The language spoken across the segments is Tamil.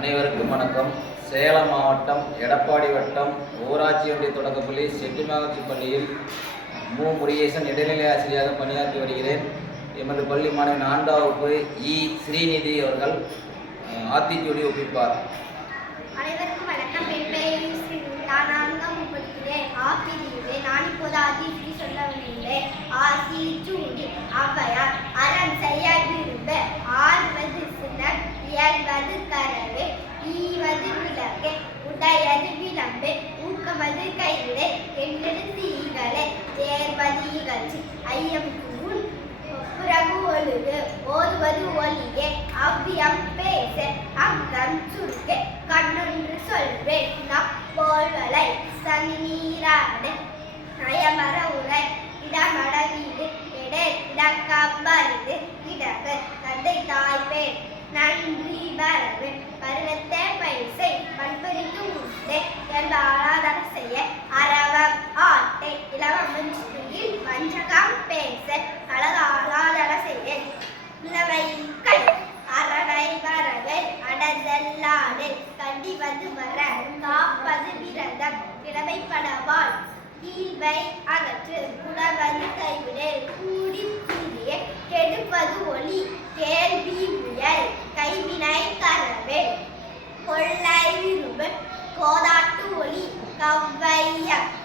அனைவருக்கும் வணக்கம். சேலம் மாவட்டம் எடப்பாடி வட்டம் ஊராட்சி ஒன்றிய தொடக்கப்பள்ளி செட்டிமாவச்சி பள்ளியில் மு. முருகேசன் இடைநிலை ஆசிரியராக பணியாற்றி வருகிறேன். எமது பள்ளி மாணவன் நான்காம் வகுப்பு இ. ஸ்ரீநிதி அவர்கள் ஆத்திச்சூடி ஒப்பிப்பார். அனைவருக்கும் வணக்கம். உடையது ஊக்கமது கைவிடை எண்ணெடு தீகளே தேர்வது இகழ்ச்சி ஐயம் கூன் பிறகு ஒழுகு ஓதுவது ஒளியே அவ்வியம் பேச அங்கம் சுருக்கே. கண்ணொன்று இளவம் வஞ்சகம் பேச அழக ஆராதன செய்ய இளவைகள் அரணை வரவை அடதல்லாடு வர காப்பது விரதம். கிழமைப்படவாள் கீழ்வை அகற்று புலவது கைவிடு. கூடி கூடிய கெடுப்பது ஒளி. கேள்வி முயல் கைவினை கரவே. கொள்ளை விரும்பு கோதாட்டு ஒளி. கவ்வையற்று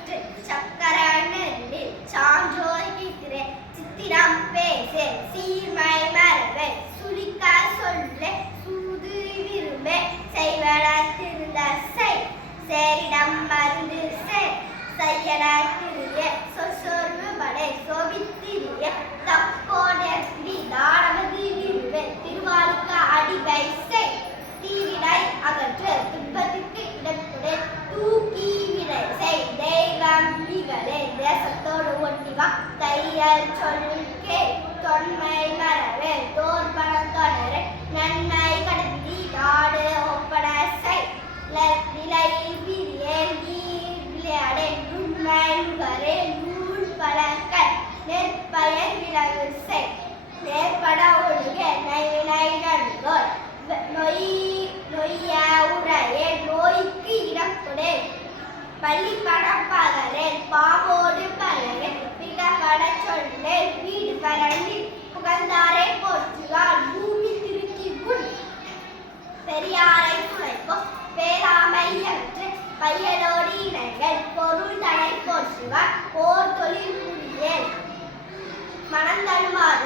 சேரிடம் மருந்து சேர் செய்யன திரிய படை சோபித்திரிய தப்போடி தாரமதி விரும்பு திருவாளுக்கு அடிவை செய் தீவிடை அகற்று. துன்பத்துக்கு இடத்துடு தூக்கி விடை செய் தெய்வம் நீகளே தேசத்தோடு ஒட்டிவா தையல் சொல்கே தொன்மை நெற்பயன் நேர்பட ஒழுக நைவினை நொய் நொய்ய உரையே நோய்க்கு இடம் கொடு பள்ளி படம் பகரேன் பாவோடு பலரேன் விடப்பட சொல்லேன் வீடு பரண்டி புகழ்ந்தாரை போற்றுவார் பூமி உன் பெரியாரை பேராமை பையனோடு இணைகள் பொருள் தடை போற்றுவார் öğretmenlerim var.